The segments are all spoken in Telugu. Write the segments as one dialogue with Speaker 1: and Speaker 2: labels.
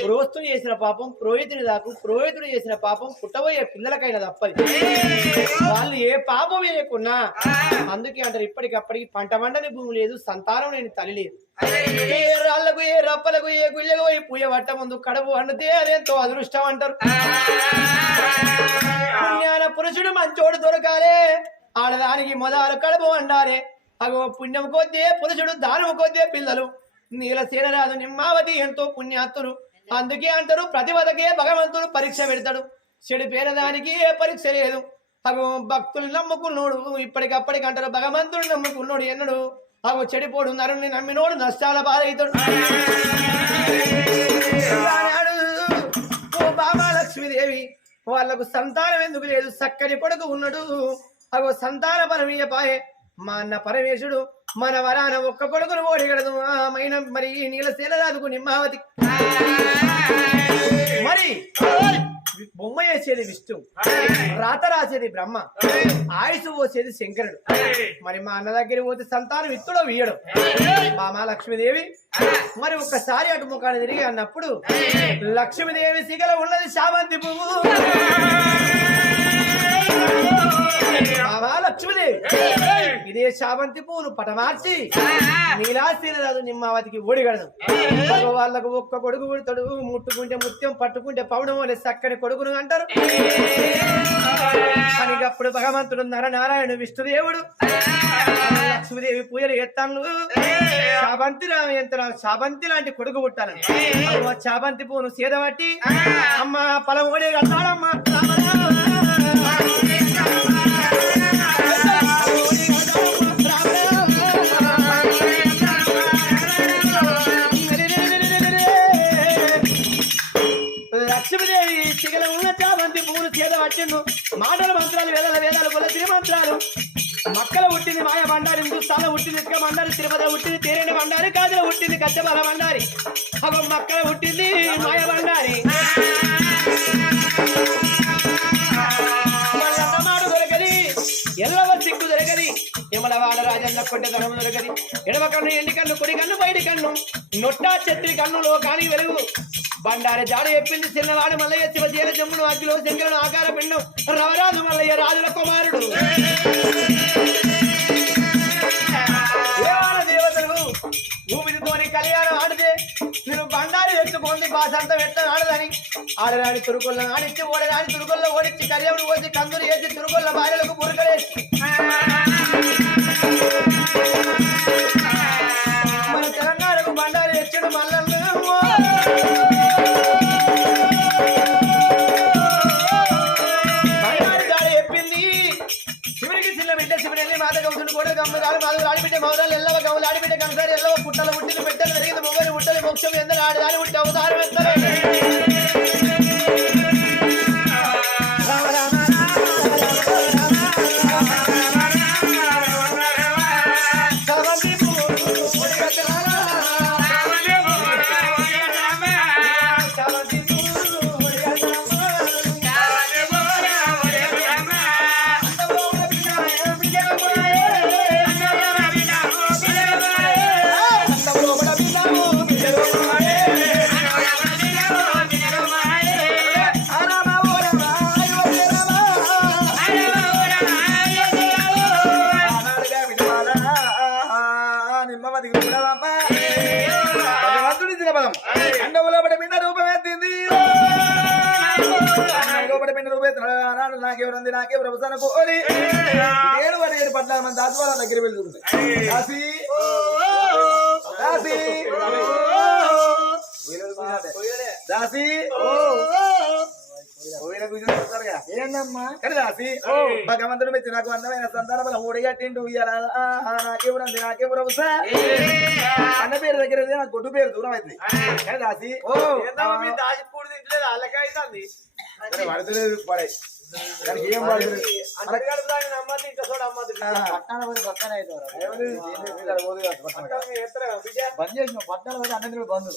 Speaker 1: పురోహితుడు చేసిన పాపం పురోహితుని దాకు పురోహితుడు చేసిన పాపం పుట్టబోయే పిల్లలకైనా తప్పది. వాళ్ళు ఏ పాపం వేయకున్నా అందుకే అంటారు ఇప్పటికప్పటికి పంట వండని భూమి లేదు సంతానం లేని తల్లి లేదు. ఏ రాళ్ళకు ఏ రప్పలకు ఏ గుళ్ళకు పోయి పూయ పట్ట ముందు కడుపు వండితే అదేంతో అదృష్టం అంటారు. పుణ్యాన పురుషుడు మంచోడు దొరకాలే ఆడదానికి మొదలు కడుపు వండాలి. అగో పుణ్యం కొద్దే పురుషుడు దానము కొద్దే పిల్లలు. నీల నిమ్మావతి ఎంతో పుణ్యాత్తులు అందుకే అంటారు ప్రతివదకే భగవంతుడు పరీక్ష పెడతాడు. చెడు పేరదానికి ఏ పరీక్ష లేదు. అగో భక్తులు నమ్ముకున్నోడు ఇప్పటికప్పటికి అంటారు భగవంతుడు నమ్ముకున్నోడు ఎన్నడు. అగు చెడిపోడు నరుణ్ణి నమ్మినోడు నష్టాల బాధవుతాడు ఓ బాబా లక్ష్మీదేవి వాళ్ళకు సంతానం ఎందుకు లేదు? చక్కని కొడుకు ఉన్నాడు. అగో సంతాన పరమీయ పాయే మా అన్న పరమేశుడు. మన వరాన ఒక్క కొడుకును ఓడిగడదు. మైన మరి ఈ నీలశీల రాజుకు నిమ్మావతి. మరి బొమ్మ వేసేది విష్ణు. రాత రాసేది బ్రహ్మ. ఆయుసు పోసేది శంకరుడు. మరి మా అన్న దగ్గర పోతే సంతానం ఇత్తుడో వీయడు. మామ లక్ష్మీదేవి మరి ఒక్కసారి అటు ముఖాన్ని తిరిగి అన్నప్పుడు లక్ష్మీదేవి సిగల ఉన్నది శామంతి పువ్వు. ఇదే శావంతి పూలు పటమార్చి. నీలాశీలరాజు నిమ్మావతికి ఓడిగడదు వాళ్ళకు ఒక్క కొడుకు పుడతాడు ముట్టుకుంటే ముత్యం పట్టుకుంటే పౌడం అనే చక్కని కొడుకును అంటారు. అప్పుడు భగవంతుడు నరనారాయణ విష్ణుదేవుడు. లక్ష్మీదేవి పూజలు ఎత్తాను శాబంతి ఎంత శాబంతి లాంటి కొడుకు పుట్టాలని అప్పుడు పూను శాబంతి అమ్మ పొలం ఓడే కట్టాడమ్మా పట్టిండు మాటల మంత్రాలు వేదాల వేదాలు కొల తిరుమంత్రాలు మక్కల పుట్టింది మాయ బండారి హిందుస్థాన పుట్టింది ఇసుక బండారి తిరుపతి పుట్టింది తేరేని బండారి కాజల పుట్టింది కచ్చబల బండారి. అగో మక్కల పుట్టింది మాయ బండారి. మల్లన్నమాడు ఎల్లవ సిగ్గు దొరకది యమలవాడ రాజన్న కొంటే ధనము దొరకది. ఎడమ కన్ను ఎండి కన్ను కుడి కన్ను బయటి కన్ను. నొట్టా చెత్రి కన్నులో కానీ వెలుగు. బండారి జాడ చెప్పింది చిన్నవాడు మల్లయ్య శివజీల జమ్మును అగ్గిలో శంకరుడు ఆకార పిండం. రవరాజు మల్లయ్య రాజుల కుమారుడు. దేవతలు? భూమిదితోని కళ్యాణం ఆడితే నేను బండారి తెచ్చుకోండి బాసంత పెట్ట ఆడదని? ఆడరాని తురుకొల్ల ఆడిచ్చి ఓడరాని తురుకొల్ల ఓడిచ్చి కళ్యాణం పోసి కందులు వేసి తురుకొల్ల భార్యలకు పురుకలేసి మన తెలంగాణకు బండారి తెచ్చుడు మల్ల బిడ్డ శివుని మాత గౌసులు కూడా గమ్మగాడు మాధవ ఆడిబిడ్డ మౌరాలు ఎల్లవ గౌలు ఆడిబిడ్డ కంసారి ఎల్లవ పుట్టల పుట్టిన బిడ్డలు పెరిగింది మొగలు పుట్టలు మోక్షం ఎందరు ఆడి రాని పుట్టి అవతారం
Speaker 2: ఎంత నాకెవరంది నాకే ప్రభుత్వాన్ని కోరి ఏడు పడి ఏడు పద్నాలుగు మంది ఆత్మాల దగ్గర వెళ్తుంది దాసి. దాసి. దాసి.
Speaker 3: ఏందమ్మా?
Speaker 2: కానీ దాసి భగవంతుడు మెచ్చి నాకు అందమైన సంతాన ఇయ్యాల. ఆహా, నాకే ప్రభుత్వ. అన్న పేరు దగ్గర నాకు గొడ్డు పేరు దూరం అయింది కానీ దాసి
Speaker 1: దాచిపూడి తింటలేదు
Speaker 2: సరే, పడతలేదు పడే ఏం.
Speaker 3: బంద్ చేసిన పట్టాల పోయి అన్నది బంధు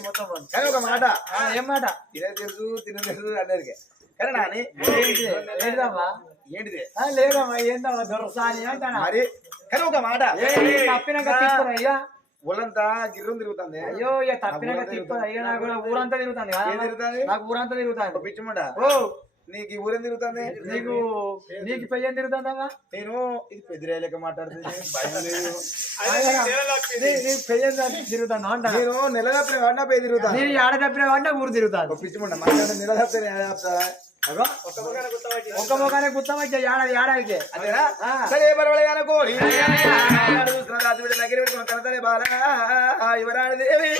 Speaker 3: మొత్తం బంద్.
Speaker 2: కానీ ఒక మాట.
Speaker 3: ఆ, ఏం మాట?
Speaker 2: తినే తెలుసు తిన తెలుసు అందరికి కానీ నాని
Speaker 3: ఏంటిది? ఏంటిదమ్మా?
Speaker 2: ఏంటిది?
Speaker 3: ఆ, లేదమ్మా ఏందమ్మా దొరసాని అంటానా?
Speaker 2: మరి కానీ ఒక మాట.
Speaker 3: తప్పినాక తిప్పదు అయ్యా.
Speaker 2: ఒళ్ళంతా గిర్రం తిరుగుతుంది.
Speaker 3: అయ్యో ఇక తప్పినాక తిప్పదు అయ్యా నాకు కూడా ఊరంతా తిరుగుతుంది కదా
Speaker 2: ఏం తిరుగుతుంది?
Speaker 3: నాకు ఊరంతా ఓ
Speaker 2: నీకు ఈ ఊరేం తిరుగుతుంది?
Speaker 3: నీకు నీకు పెయ్యం తిరుగుతుందా
Speaker 2: నేను ఇది పెదిరే లెక్క మాట్లాడుతుంది భయం లేదు.
Speaker 3: నీకు తిరుగుతాను అంట
Speaker 2: నేను నెల తప్పిన వాడినా పోయి తిరుగుతాను.
Speaker 3: నేను ఆడ తప్పిన వాడినా ఊరు తిరుగుతాను
Speaker 2: పిచ్చిమండ మాట్లాడే నెల తప్పిన
Speaker 3: ఒక్క మొగానే గుర్తమై ఏడాది ఏడాదికే?
Speaker 2: సరే పర్వాలేదు అనుకోని దగ్గర పెట్టుకున్న కనతనే బాల యువరాణి దేవి.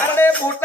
Speaker 2: అరడే పుట్ట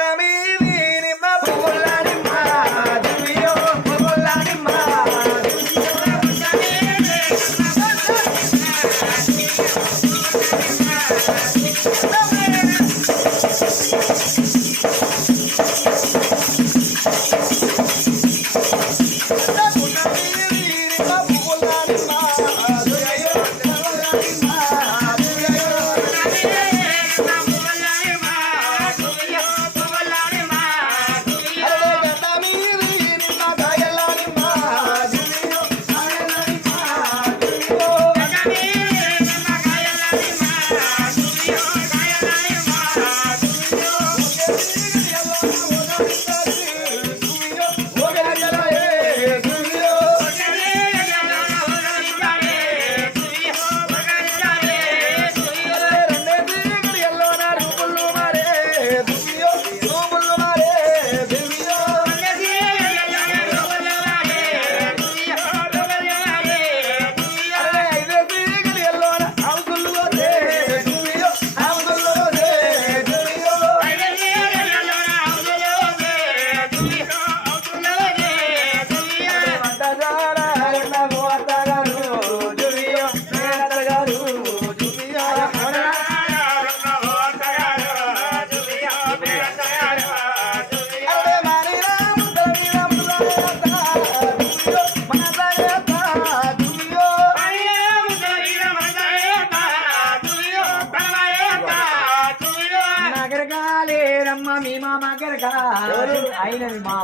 Speaker 3: మా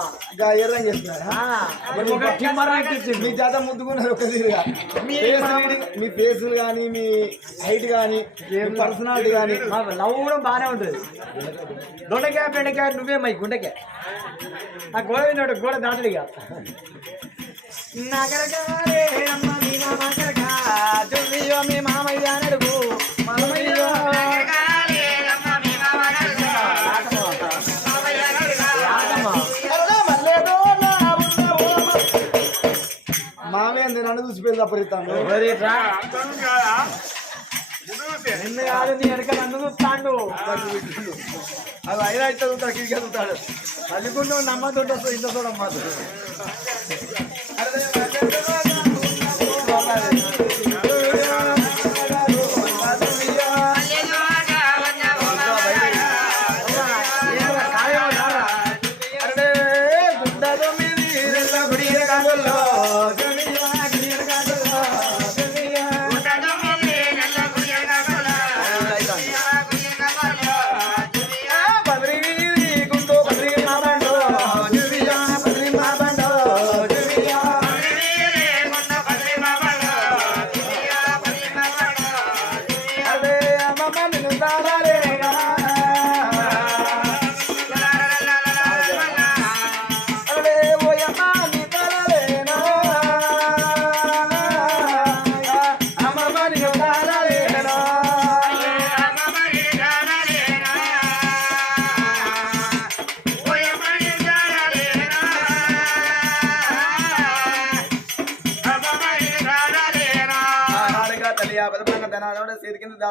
Speaker 2: ఎర్రం చేస్తున్నారా. మీ జాత ముద్దుకున్నారు ఒక తీరుగా.
Speaker 3: మీ
Speaker 2: ఫేసులు కానీ మీ హైట్ కానీ పర్సనాలిటీ కానీ
Speaker 3: లవ్ కూడా బాగానే ఉంటుంది. దొండకాయ బెండకాయ నువ్వే మై గుండెకాయ ఆ గోడ విన్నాడు గోడ దాటడు ఇక. నగరకాలే అమ్మ మీ మామ దుర్వియో మీ మామయ్య అని
Speaker 2: నన్ను చూసి పెళ్ళి అప్పరిస్తాను
Speaker 3: నిన్ను కాదు నీ వెనక నన్ను చూస్తాడు.
Speaker 2: అది అయినా అయితే చూస్తాడు కిటికీ చూస్తాడు.
Speaker 3: అల్లుకుంటూ నమ్మతుంటే ఇంత చూడమ్మా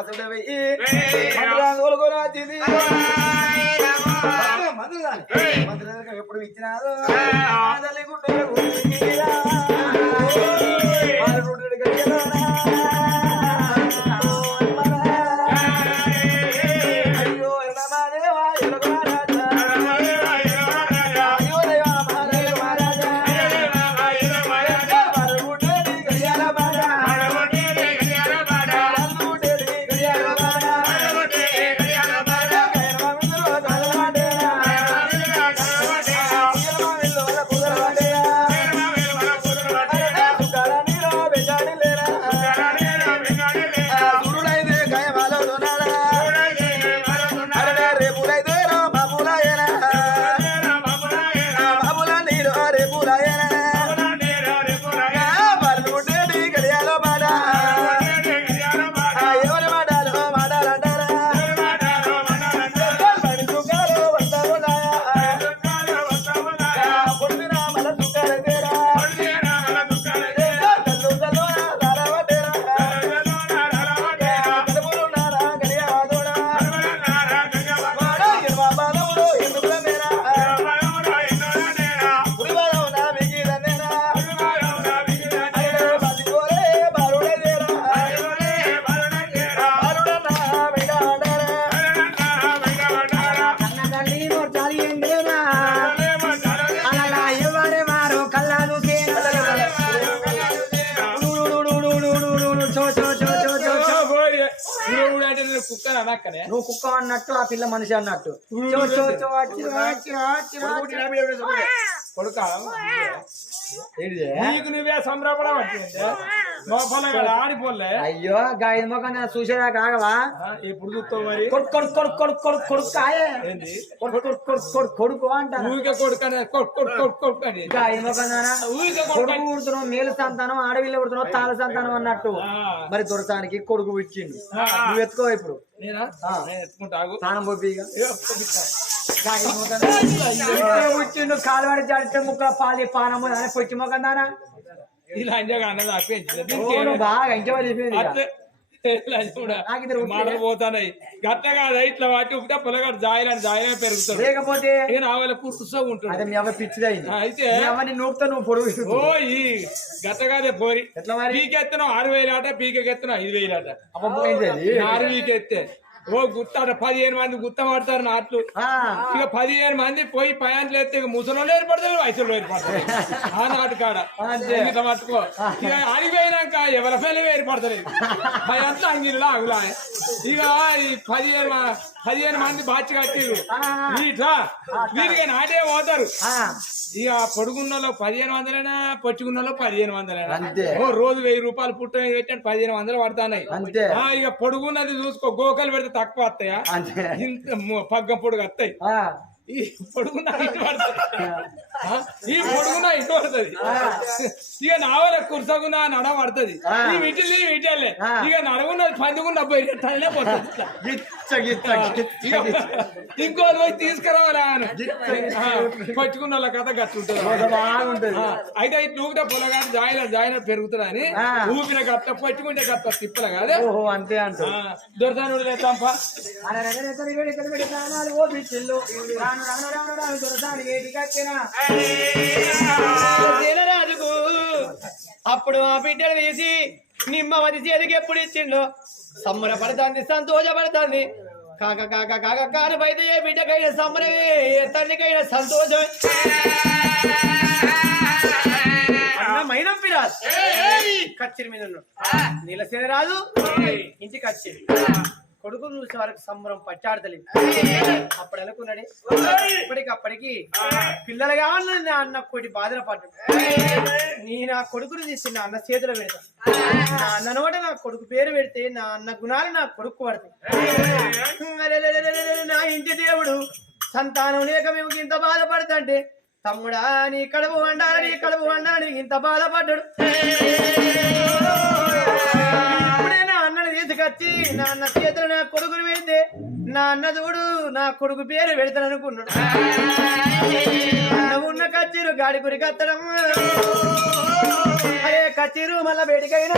Speaker 2: కింద దాసుడు వెయ్యి మంత్రాలు కూడా వచ్చింది మంత్రులు కాదు. మంత్రులు ఎప్పుడు ఇచ్చినారు
Speaker 3: నువ్వు కుక్క అన్నట్టు ఆ పిల్ల మనిషి అన్నట్టు.
Speaker 4: కొడుకా? నీకు నువ్వే సంబరపడం ఆడిపోలే
Speaker 3: అయ్యో గా ఇది మొక్క చూసేదా కాగవా?
Speaker 4: ఆ, ఎప్పుడు చూస్తావు మరి?
Speaker 3: కొడుకు కొడుకు కొడుకు కొడుకు కొడుకు కొడుకు కాయే.
Speaker 4: ఏంది
Speaker 3: కొడుకు కొడుకు
Speaker 4: ఊరికే కొడుకనే కొడుకు కొడుకు కొడుకు కొడుకు అని.
Speaker 3: ఇంకా ఇది మొక్క
Speaker 4: ఊరికే
Speaker 3: కొడుకు
Speaker 4: కొడుకు
Speaker 3: పుడుతున్నావు మేలు సంతానం ఆడవిల్ల పుడుతున్నావు తాళ సంతానం అన్నట్టు. మరి దొరసానికి కొడుకు ఇచ్చిండు. నువ్వు ఎత్తుకో ఇప్పుడు.
Speaker 4: నేనా? ఎత్తుకుంటాగు
Speaker 3: స్నానం. పుట్టిండు కాలువాడి జాడితే ముక్కల పాలి పానము అని పొచ్చి మొక్క దానా.
Speaker 4: ఇలా అంజగా అన్నది ఆపేయించింది
Speaker 3: నువ్వు బాగా ఇంటి వాళ్ళు అయిపోయింది ఇక.
Speaker 4: అట్లే
Speaker 3: నాకు ఇద్దరు ఉట్టిగా.
Speaker 4: మాటలు పోతాయి గట్ట కాదు ఇట్లా వాటి ఉంటే పొలగాడు జాయిలని జాయిలే పెరుగుతాడు
Speaker 3: లేకపోతే
Speaker 4: ఉంటాడు. అయితే
Speaker 3: మీ అవ్వని నూపుతా నువ్వు పొడుగు
Speaker 4: ఓ ఈ గట్టగాదే పోరి పీకెత్తున్నావు ఆరు వేలు ఆట పీకెత్తున్నావు ఐదు వేలు ఆట ఆరు పీకెత్తే ఓ గుత్తాట పదిహేను మంది గుత్త పడతారు నాట్లు ఇక పదిహేను మంది పోయి పయాంట్లు ఎత్తే ఇక ముసలోళ్ళు ఏర్పడతారు వయసులో ఏర్పడతారు. ఆ నాటు కాడ.
Speaker 3: అంతే.
Speaker 4: ఇట్లా పట్టుకో ఇక ఆడిపోయినాక ఎవరి పిల్లలు ఏర్పడతారు భయంతో అంగిళ్ళు ఆగులా ఇక ఈ పదిహేను పదిహేను మంది బాచి కట్టిరు ఇట్లా వీరికి నాటే పోతారు. ఇక పొడుగున్నలో పదిహేను వందలైనా పొచ్చుకున్నలో పదిహేను వందలైనా. ఓ రోజు వెయ్యి రూపాయలు పుట్ట పెట్టాను పదిహేను వందలు పడతాయి ఆ, ఇక పొడుగున్నది చూసుకో గోకలు పెడితే తక్కువ వస్తాయా? ఇంత పగ్గం పొడుగు వస్తాయి. పొడుగున్న ఇటు ఈ పొడుగున్న ఇటు పడుతుంది ఇక నావల కుర్సగున్న నడ పడుతుంది. ఈ విటిలి విటలే
Speaker 3: ఆ.
Speaker 4: ఇక నడుగున్నది పందుకున్న పోయి తల్లే పోతుంది ఇక పోయి తీసుకురావాలి పట్టుకున్న వాళ్ళ కథ గట్టుంటుంది అయితే ఇట్లా ఊపితే పొలగాడు జాయిన జాయిన పెరుగుతుందని. ఊపిన గట్ట పట్టుకుంటే గట్ట తిప్పల కాదే
Speaker 3: ఓహో అంతే అంట
Speaker 4: దొరసానుడు లేదంప
Speaker 1: రాజుకు అప్పుడు ఆ బిడ్డను తీసి నిమ్మవతి చేతికి ఎప్పుడు ఇచ్చిండో? సంబరపడుతుంది సంతోషపడుతుంది. కాక కాక కాక కాను బయట ఏ బిడ్డకైన సంబరమే ఏ తల్లికైన సంతోషం పిరాజ్ కచ్చిరి మీద ఉన్నాడు. నీలసేన రాజు ఇంటికి వచ్చింది కొడుకు చూసే వరకు సంబరం పట్టాడతలేదు అప్పుడు అనుకున్నాడే. ఇప్పటికప్పటికి పిల్లలు కావాలి నా అన్న కోటి బాధలు పడ్డాడు. నీ నా కొడుకుని తీసి నా అన్న చేతిలో పెడతా. నా అన్న నోట నా కొడుకు పేరు పెడితే నా అన్న గుణాలు నా కొడుకు పడతాయి. నా ఇంటి దేవుడు సంతానం లేక మేము ఇంత బాధపడతంటే తమ్ముడా నీ కడుపు వండాలి నీ కడుపు వండాలి ఇంత బాధపడ్డాడు. అన్నని తీసుకొచ్చి నా అన్న చేతులు నా కొడుకుని పెడితే నా అన్న చూడు నా కొడుకు పేరు పెడతాను అనుకున్నాడు ఉన్న కచ్చిరు గాడి గురి కత్తడం. అరే కచ్చిరు మళ్ళా వేడికైనా.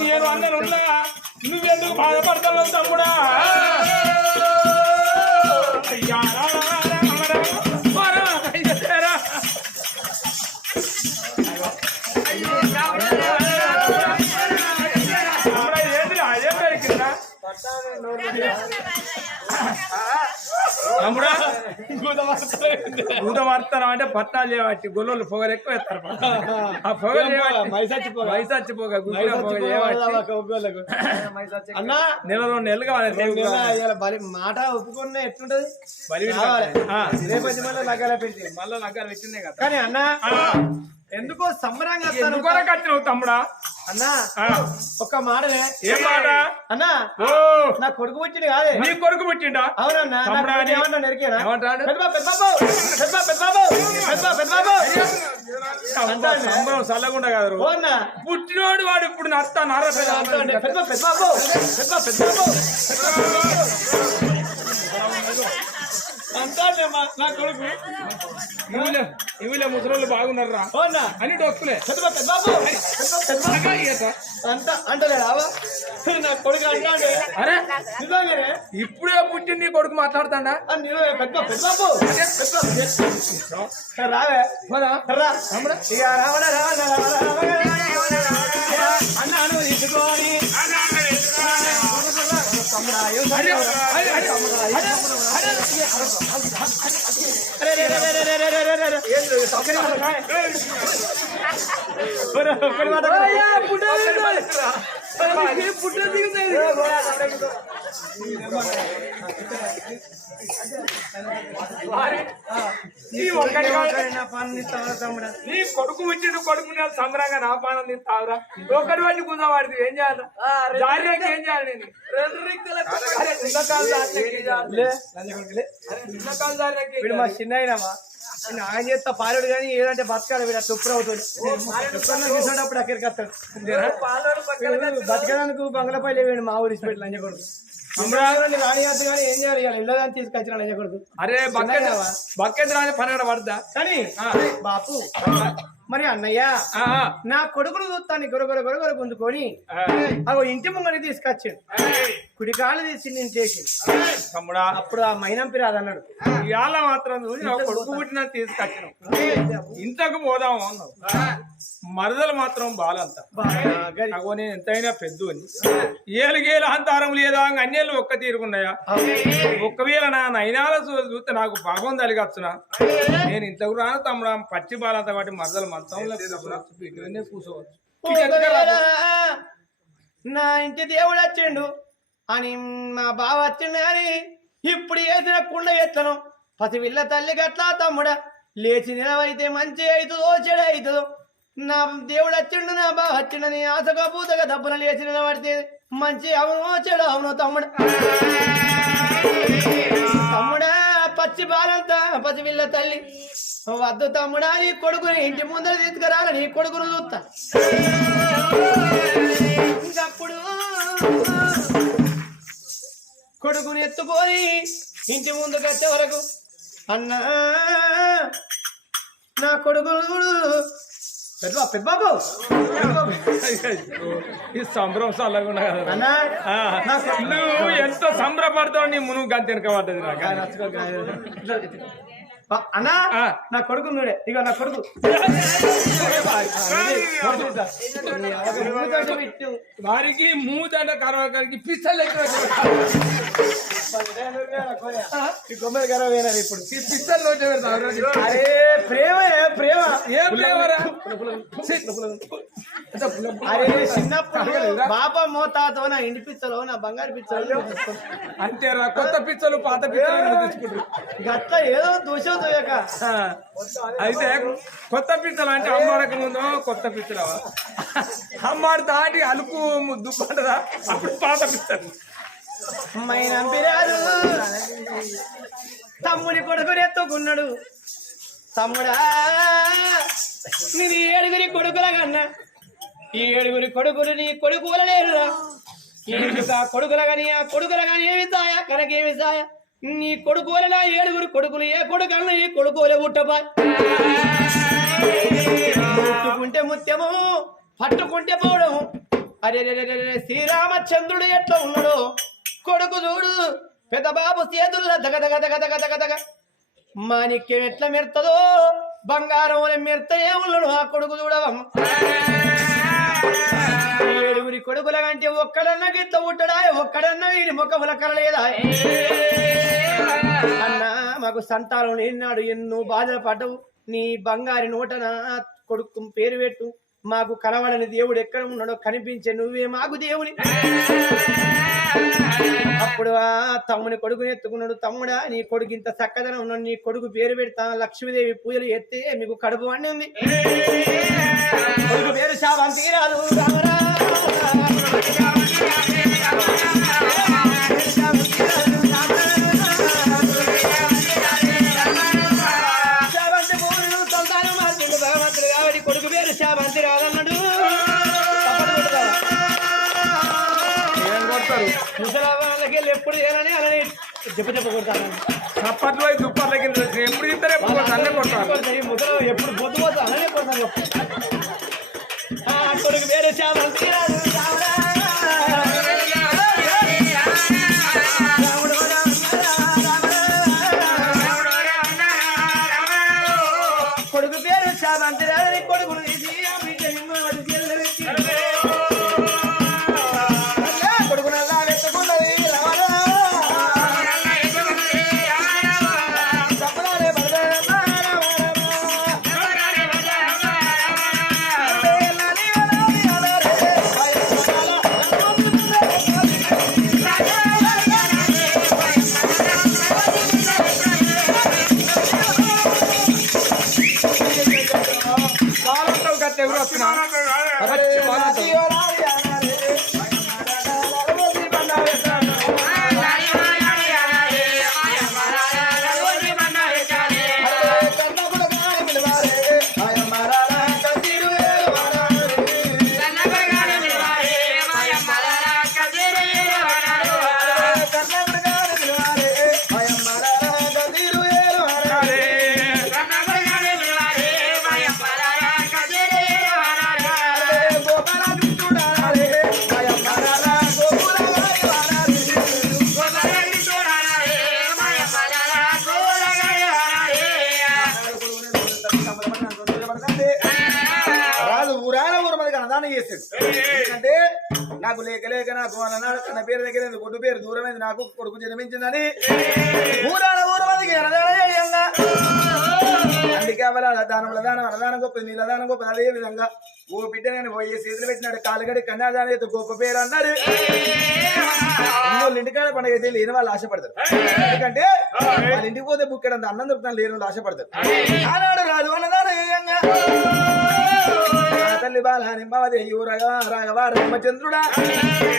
Speaker 4: నేను అందరు ఉండగా నువ్వెందుకు బాధపడతావు తమ్ముడా? అయ్యా ఊట మారుతాను అంటే పట్టాలు చేయబట్టి గొల్లలు పొగలు ఎక్కువ వేస్తారు ఆ పొగలు చేయబట్టి
Speaker 1: మైసచ్చి పొగ.
Speaker 4: మైసచ్చి పొగ గుడ్ల పొగ చేయబట్టి.
Speaker 1: అన్నా?
Speaker 4: నెల రెండు నెలలు
Speaker 1: బలి మాట ఒప్పుకున్నా ఎట్లుంటది?
Speaker 4: బలి.
Speaker 1: రేపటి మళ్ళీ లగ్గాల పెట్టి
Speaker 4: మళ్ళా నగ్గాలు పెట్టిందే కదా.
Speaker 1: కానీ అన్న
Speaker 4: ఆ.
Speaker 1: ఎందుకో సంబరంగా
Speaker 4: ఎందుకోరా కట్టినవు తమ్ముడా?
Speaker 1: అన్నా ఒక్క మాటనే
Speaker 4: ఏం మాట?
Speaker 1: అన్నా
Speaker 4: ఓ.
Speaker 1: నా కొడుకు పుట్టిండు కాదే.
Speaker 4: నీ కొడుకు పుట్టిండా?
Speaker 1: అవునన్నా
Speaker 4: తమ్ముడా
Speaker 1: ఏమన్నా పెద్ద పెద్ద పెద్ద
Speaker 4: పెద్ద సంబరం చల్లకుండా కాదు
Speaker 1: అన్నా.
Speaker 4: పుట్టినోడు వాడు ఇప్పుడు నస్తా నారా
Speaker 1: పెద్ద పెద్ద పెద్ద పెద్ద పెద్ద పెద్ద నా కొడుకు
Speaker 4: ఇవిలే ముసలి బాగున్నారా అని డొక్కులే
Speaker 1: అంత అంటలేదావా నా కొడుకు అంటాడు
Speaker 4: అరే
Speaker 1: నిజంగానే
Speaker 4: ఇప్పుడే పుట్టి నీ కొడుకు మాట్లాడతాడా
Speaker 1: రావే రావడా అన్న అను ఇచ్చుకోని
Speaker 4: అరే అరే నీ కొడుకు వచ్చిన కొడుకు నేను సంబరంగా నా పానం తీస్తావురా ఒకటి వచ్చి కుందవాడిది ఏం చేయాలి ఏం చేయాలి నేను
Speaker 1: వీడు మా చిన్న ఆయన చేస్తా పాలేడు కానీ ఏదంటే బతకాలి వీడు తుప్పురు అవుతాడు చూసినప్పుడు అక్కడికి వస్తాడు. బతకడానికి బంగ్లపై వేయండి మా ఊరి పెట్టాలి అని చెప్పడు అమరావతి రాణియాత్ర కానీ ఏం చేయాలి వెళ్ళదాన్ని తీసుకొచ్చిన అని చెప్పడు
Speaker 4: అరే
Speaker 1: బక్కెట్
Speaker 4: బక్కెట్ రాని పన్నెండు పడదా
Speaker 1: కానీ బాపు మరి అన్నయ్య నా కొడుకులు చూస్తాను గొరగొర గొరగొర గుంజుకొని. ఇంటి ముంగని తీసుకొచ్చాడు. కుడి కాళ్ళు తీసి నేను చేసి
Speaker 4: తమ్ముడా
Speaker 1: అప్పుడు ఆ మైనంపి రాదన్నాడు
Speaker 4: ఇవాళ మాత్రం చూసి నా కొడుకు పుట్టిన తీసుకొచ్చినాం. ఇంతకు పోదాము అన్నావు. మరదలు మాత్రం బాలంత. అగో నేను ఎంతైనా పెద్ద ఏలుగేలు అంతారం లేదా అన్నేళ్ళు ఒక్క తీరుకున్నాయా? ఒక్కవేళ నా నైనాల చూస్తే నాకు భాగం తలిగచ్చునా? నేను ఇంతకు రాను తమ్ముడా పచ్చి బాలంత వాటి మరదలు మంచంలో కూర్చోవచ్చు. కూర్చోవచ్చు.
Speaker 1: ఒకవేళ నా ఇంటి దేవుడు వచ్చిండు. అని మా బావ వచ్చిండు అని ఇప్పుడు వేసిన కుండ ఎత్తను. పసివిల్ల తల్లి గట్లా తమ్ముడా లేచి నిలవైతే మంచి అవుతుందో చెడు అవుతుందో. నా దేవుడు వచ్చిండు నా బావ వచ్చిండని ఆశగా పూతగా దప్పున లేచి నిలబడితే మంచి అవునో చెడు అవునో తమ్ముడు. తమ్ముడా పచ్చి బాలంతా పసివిల్ల తల్లి. వద్దు తమ్ముడా నీ కొడుకుని ఇంటి ముందర తీసుకురాల నీ కొడుకును చూస్తా. ఇంకప్పుడు కొడుకుని ఎత్తుకొని ఇంటి ముందుకు వచ్చే వరకు అన్నా నా కొడుకు పెద్ద.
Speaker 4: ఈ సంబరం చల్లకుండా నువ్వు ఎంత సంబరపడతావు నీ మునుగు గంత వెనక పడ్డది నాకు.
Speaker 1: అన్నా. నా కొడుకు నుడే ఇక నా కొడుకు.
Speaker 4: వారికి మూతంట కరవకారికి పిచ్చలు ఎక్కువ
Speaker 1: కొమ్మలు ఖరాబ్ అయినారు ఇప్పుడు?
Speaker 4: నోటి
Speaker 1: అరే ప్రేమ ప్రేమ.
Speaker 4: ఏం లేవరా
Speaker 1: అరే చిన్నప్పుడు నా ఇంటి పిచ్చలో నా బంగారు పిచ్చలో
Speaker 4: అంతేరా కొత్త పిచ్చలు పాత పిచ్చలు తెచ్చుకుంటారు
Speaker 1: గట్ల ఏదో దోషం దోయక
Speaker 4: అయితే కొత్త పిచ్చలు అంటే అమ్మాడక ముందు కొత్త పిచ్చలవా? అమ్మాడు దాటి అలుపు ముద్దు పడదా అప్పుడు పాత పిచ్చలు.
Speaker 1: మైన పిరారు తమ్ముని కొడుకుని ఎత్తుకున్నాడు. తమ్ముడా నీ ఏడుగురి కొడుకుల కన్నా ఈ ఏడుగురి కొడుకులు నీ కొడుకుల లేరురా ఎందుకు ఆ కొడుకుల కానీ ఆ కొడుకుల కానీ ఏమి సాయ? కనకేమి సాయ? నీ కొడుకుల ఏడుగురు కొడుకులు ఏ కొడుకు అన్న ఈ కొడుకు పుట్టపా ముట్టుకుంటే ముత్యము పట్టుకుంటే పోవడం అరే రే రే శ్రీరామచంద్రుడు ఎట్లా ఉన్నాడో? కొడుకు చూడు. పెద్ద బాబు చేతుల్లో దగ దగ దగ దగ దగ దగ. మాణిక్యం ఎట్లా మెరుతుందో బంగారం మెరుతనే ఉన్నాడు ఆ కొడుకు చూడవమ్మ. ఏడుగురి కొడుకుల కంటే ఒక్కడన్నా గిత్త పుట్టడా ఒక్కడన్నా వీడి ముఖముల కరలేదా అన్నా మాకు సంతానం నిన్నాడు ఎన్నో బాధలు పడ్డవు. నీ బంగారి నూటన కొడుకు పేరు పెట్టు. మాకు కనబడని దేవుడు ఎక్కడ ఉన్నాడో కనిపించే నువ్వే మాకు దేవుని. అప్పుడు ఆ తమ్ముని కొడుకుని ఎత్తుకున్నాడు తమ్ముడా నీ కొడుకు ఇంత చక్కదనం ఉన్నాడు నీ కొడుకు పేరు పెడతా లక్ష్మీదేవి పూజలు ఎత్తే మీకు కడుపు అని ఉంది కొడుకు పేరు శాపం రామరా
Speaker 4: కొడతారు
Speaker 2: వెళ్ళి ఎప్పుడు చేయాలని అలానే
Speaker 4: చప్పట్లు పోయి దుప్పట్ల కింద వచ్చి ఎప్పుడు ఇద్దరు ఎప్పుడు కొడతారు కొడతారు
Speaker 2: ముసలి ఎప్పుడు పొద్దు పోతా అలానే కొడుకు పేరు శామంతి రాదు చేస్తాడు ఎందుకంటే నాకు లేక లేక నాకు అన్నాడు తన పేరు దగ్గర కొట్టు పేరు దూరమైంది నాకు కొడుకు జన్మించిందని. ఊరాన ఊరు మనకి అన్నదానం చేయంగా. అందుకే అవల దానం దానం అన్నదానం గొప్పది నీళ్ళ దానం గొప్పది అదే విధంగా ఓ బిడ్డ నేను పోయి చేతులు పెట్టినాడు కాలుగడి కన్యాదానం చేస్తే గొప్ప పేరు అన్నాడు. వాళ్ళు ఇంటికాడ పండుగ అయితే లేని వాళ్ళు ఆశపడతారు. ఎందుకంటే వాళ్ళ ఇంటికి పోతే బుక్కడంత అన్నం దొరుకుతాను లేని వాళ్ళు ఆశపడతారు. ఆనాడు రాజు అన్నదానం తల్లి బాల నింబావదేవి రాఘవా రామచంద్రుడా.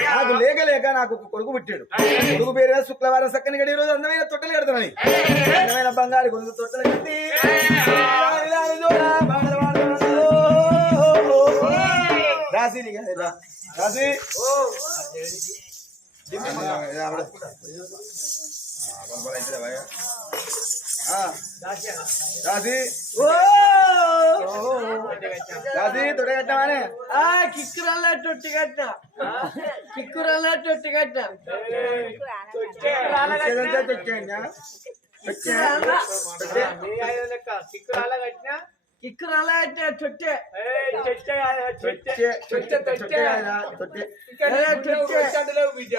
Speaker 2: నాకు లేక లేక నాకు ఒక కొడుకు పుట్టాడు. కొడుకు పేరు మీద శుక్రవారం సక్కని గడి రోజు అందమైన తొట్టలు కడతానని అందమైన బంగారు కొడుకు తొట్టలు కట్టి. రాసి రాసి నీకు అదే రా. రాసి రాసి తొడ కట్టామనే
Speaker 5: ఆ కిక్కురల్లా టొట్టి కట్ట కిక్కురల్లా టొట్టి కట్ట. కిక్కురల్లా అంటే
Speaker 2: కాదురా, తొక్కే.
Speaker 4: బిడ్డ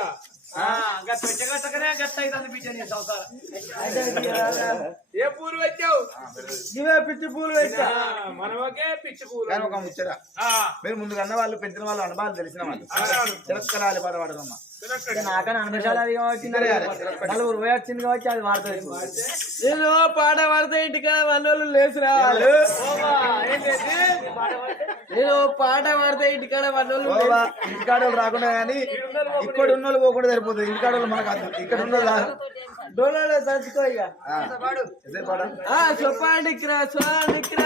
Speaker 4: ఏ పూలు వచ్చావు
Speaker 5: ఇవే పిచ్చి పూలు పెట్టా.
Speaker 4: మనమకే పిచ్చి పూలు.
Speaker 1: కానీ ఒక ముచ్చట. మీరు ముందు కన్న వాళ్ళు పెంచిన వాళ్ళు అనుభవాలు తెలిసిన వాళ్ళు.
Speaker 4: అవునవును.
Speaker 1: తిరస్కరాలి
Speaker 5: అది కాబట్టి నలుగురు పోయి వచ్చింది కాబట్టి అది వాడుతుంది నేను పాట పాడితే ఇంటికాడ వాళ్ళు లేచురా వాళ్ళు నేను పాట పాడితే? ఇంటికాడ వాళ్ళు
Speaker 1: బాబా ఇంటికాడ వాళ్ళు రాకుండా కానీ ఇక్కడ ఉన్న వాళ్ళు పోకుండా సరిపోతుంది. ఇంటికాడ వాళ్ళు మనకు అర్థం. ఇక్కడ ఉన్న వాళ్ళు.
Speaker 5: డోలలో చచ్చుకో ఇక. చెప్పండి ఇక్కడ చూడండి ఇక్కడ